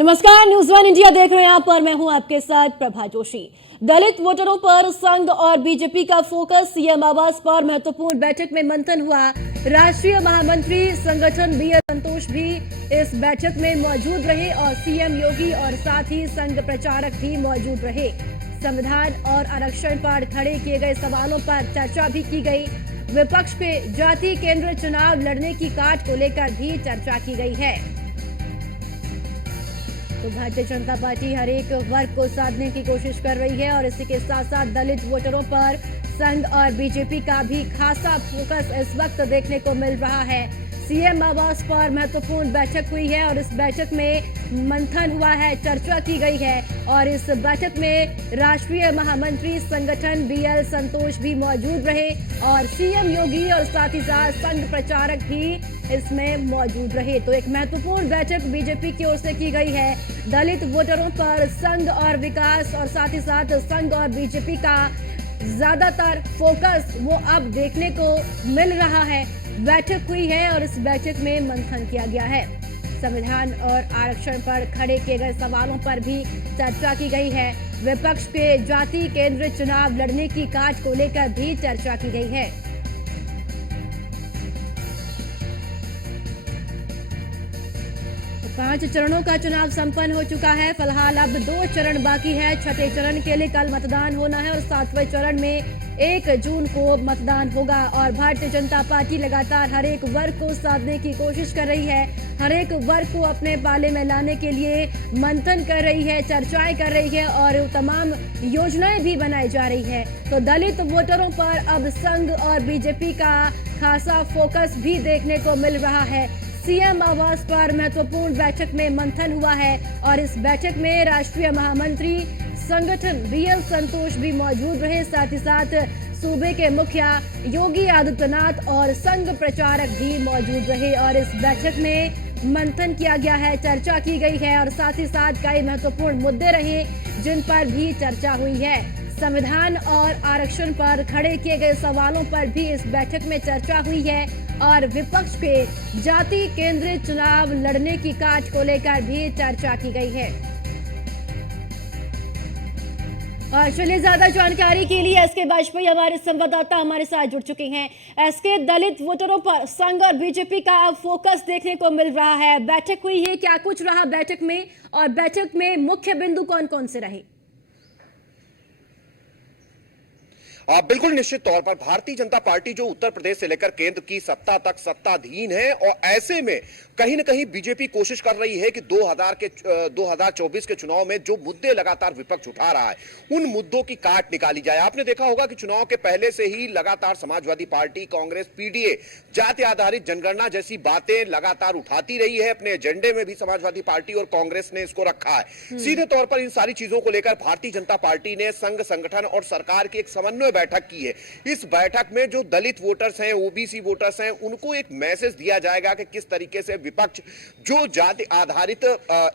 नमस्कार, news one India देख रहे हैं आप और मैं हूं आपके साथ प्रभा जोशी। दलित वोटरों पर संघ और बीजेपी का फोकस, सीएम आवास पर महत्वपूर्ण बैठक में मंथन हुआ। राष्ट्रीय महामंत्री संगठन बीएल संतोष भी इस बैठक में मौजूद रहे और सीएम योगी और साथ ही संघ प्रचारक भी मौजूद रहे। संविधान और आरक्षण पर खड़े किए गए सवालों पर चर्चा भी की गई। विपक्ष पे जाति केंद्रित चुनाव लड़ने की काट को लेकर भी चर्चा की गई है। तो भारतीय जनता पार्टी हर एक वर्ग को साधने की कोशिश कर रही है और इसी के साथ साथ दलित वोटरों पर संघ और बीजेपी का भी खासा फोकस इस वक्त देखने को मिल रहा है। सीएम आवास पर महत्वपूर्ण बैठक हुई है और इस बैठक में मंथन हुआ है, चर्चा की गई है और इस बैठक में राष्ट्रीय महामंत्री संगठन बीएल संतोष भी मौजूद रहे और सीएम योगी और साथ ही साथ संघ प्रचारक भी इसमें मौजूद रहे। तो एक महत्वपूर्ण बैठक बीजेपी की ओर से की गई है। दलित वोटरों पर संघ और विकास और साथ ही साथ संघ और बीजेपी का ज्यादातर फोकस वो अब देखने को मिल रहा है। बैठक हुई है और इस बैठक में मंथन किया गया है। संविधान और आरक्षण पर खड़े किए गए सवालों पर भी चर्चा की गई है। विपक्ष पे जाति केंद्रित चुनाव लड़ने की काट को लेकर भी चर्चा की गई है। 5 चरणों का चुनाव संपन्न हो चुका है। फिलहाल अब 2 चरण बाकी है। छठे चरण के लिए कल मतदान होना है और 7वें चरण में 1 जून को मतदान होगा और भारतीय जनता पार्टी लगातार हर एक वर्ग को साधने की कोशिश कर रही है। हर एक वर्ग को अपने पाले में लाने के लिए मंथन कर रही है, चर्चाएं कर रही है और तमाम योजनाएं भी बनाई जा रही है। तो दलित वोटरों पर अब संघ और बीजेपी का खासा फोकस भी देखने को मिल रहा है। सीएम आवास पर महत्वपूर्ण बैठक में मंथन हुआ है और इस बैठक में राष्ट्रीय महामंत्री संगठन बीएल संतोष भी मौजूद रहे, साथ ही साथ सूबे के मुखिया योगी आदित्यनाथ और संघ प्रचारक भी मौजूद रहे और इस बैठक में मंथन किया गया है, चर्चा की गई है और साथ ही साथ कई महत्वपूर्ण मुद्दे रहे जिन पर भी चर्चा हुई है। संविधान और आरक्षण पर खड़े किए गए सवालों पर भी इस बैठक में चर्चा हुई है और विपक्ष पे जाति केंद्रित चुनाव लड़ने की काट को लेकर भी चर्चा की गई है। और चलिए ज्यादा जानकारी के लिए एसके वाजपेयी हमारे संवाददाता हमारे साथ जुड़ चुके हैं। एसके, दलित वोटरों पर संघ और बीजेपी का अब फोकस देखने को मिल रहा है। बैठक हुई है, क्या कुछ रहा बैठक में और बैठक में मुख्य बिंदु कौन कौन से रहे? बिल्कुल निश्चित तौर पर भारतीय जनता पार्टी जो उत्तर प्रदेश से लेकर केंद्र की सत्ता तक सत्ताधीन है और ऐसे में कहीं न कहीं बीजेपी कोशिश कर रही है कि 2024 के चुनाव में जो मुद्दे लगातार विपक्ष उठा रहा है उन मुद्दों की काट निकाली जाए। आपने देखा होगा कि चुनाव के पहले से ही लगातार समाजवादी पार्टी, कांग्रेस, पीडीए जाति आधारित जनगणना जैसी बातें लगातार उठाती रही है। अपने एजेंडे में भी समाजवादी पार्टी और कांग्रेस ने इसको रखा है। सीधे तौर पर इन सारी चीजों को लेकर भारतीय जनता पार्टी ने संघ, संगठन और सरकार की एक समन्वय बैठक की है। इस बैठक में जो दलित वोटर्स हैं, ओबीसी वोटर्स हैं, उनको एक मैसेज दिया जाएगा कि किस तरीके से विपक्ष जो जाति आधारित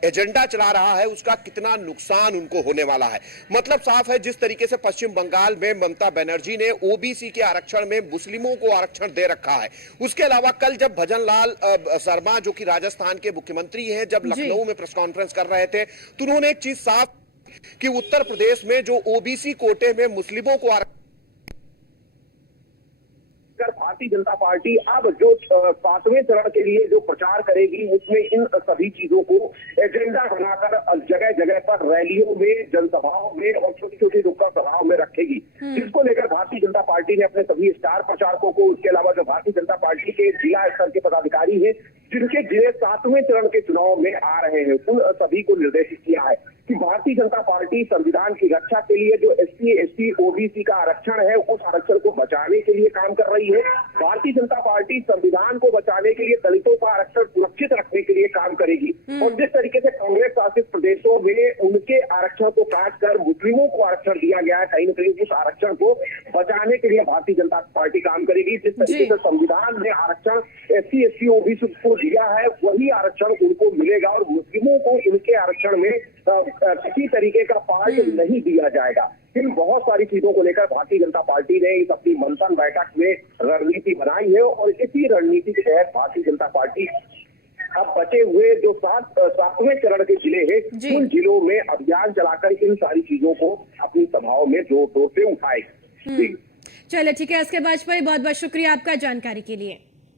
एजेंडा चला रहा है उसका कितना नुकसान उनको होने वाला है। मतलब साफ है, जिस तरीके से पश्चिम बंगाल में ममता बनर्जी ने ओबीसी के आरक्षण में मुस्लिमों को आरक्षण दे रखा है। उसके अलावा कल जब भजन लाल शर्मा जो कि राजस्थान के मुख्यमंत्री हैं, जब लखनऊ में प्रेस कॉन्फ्रेंस कर रहे थे तो उन्होंने एक चीज साफ कि उत्तर प्रदेश में जो ओबीसी कोटे में मुस्लिमों को भारतीय जनता पार्टी अब जो 7वें चरण के लिए जो प्रचार करेगी उसमें इन सभी चीजों को एजेंडा बनाकर जगह जगह पर रैलियों में, जनसभाओं में और छोटी छोटी नुक्कड़ सभाओं में रखेगी, जिसको लेकर भारतीय जनता पार्टी ने अपने सभी स्टार प्रचारकों को, उसके अलावा जो भारतीय जनता पार्टी के जिला स्तर के पदाधिकारी हैं जिनके जिले 7वें चरण के चुनाव में आ रहे हैं, उन सभी को निर्देशित किया है कि भारतीय जनता पार्टी संविधान की रक्षा के लिए जो एससी, एसटी, ओबीसी का आरक्षण है उस आरक्षण को बचाने के लिए काम कर रही है। भारतीय जनता पार्टी संविधान को बचाने के लिए दलितों का आरक्षण सुरक्षित रखने के लिए काम करेगी और जिस तरीके से कांग्रेस शासित प्रदेशों में उनके आरक्षण को काट कर मुस्लिमों को आरक्षण दिया गया है, कहीं न कहीं उस आरक्षण को बचाने के लिए भारतीय जनता पार्टी काम करेगी। जिस तरीके से संविधान ने आरक्षण एससी, एसटी, ओबीसी को दिया है वही आरक्षण उनको मिलेगा और मुस्लिमों को इनके आरक्षण में किसी तरीके का पार्ट नहीं दिया जाएगा। इन बहुत सारी चीजों को लेकर भारतीय जनता पार्टी ने इस अपनी मंथन बैठक में रणनीति बनाई है और इसी रणनीति के तहत भारतीय जनता पार्टी अब बचे हुए जो सातवें चरण के जिले हैं, जी। उन जिलों में अभियान चलाकर इन सारी चीजों को अपनी सभाओं में जोर शोर से उठाएगी। चलिए ठीक है, एस के वाजपेयी, बहुत बहुत शुक्रिया आपका जानकारी के लिए।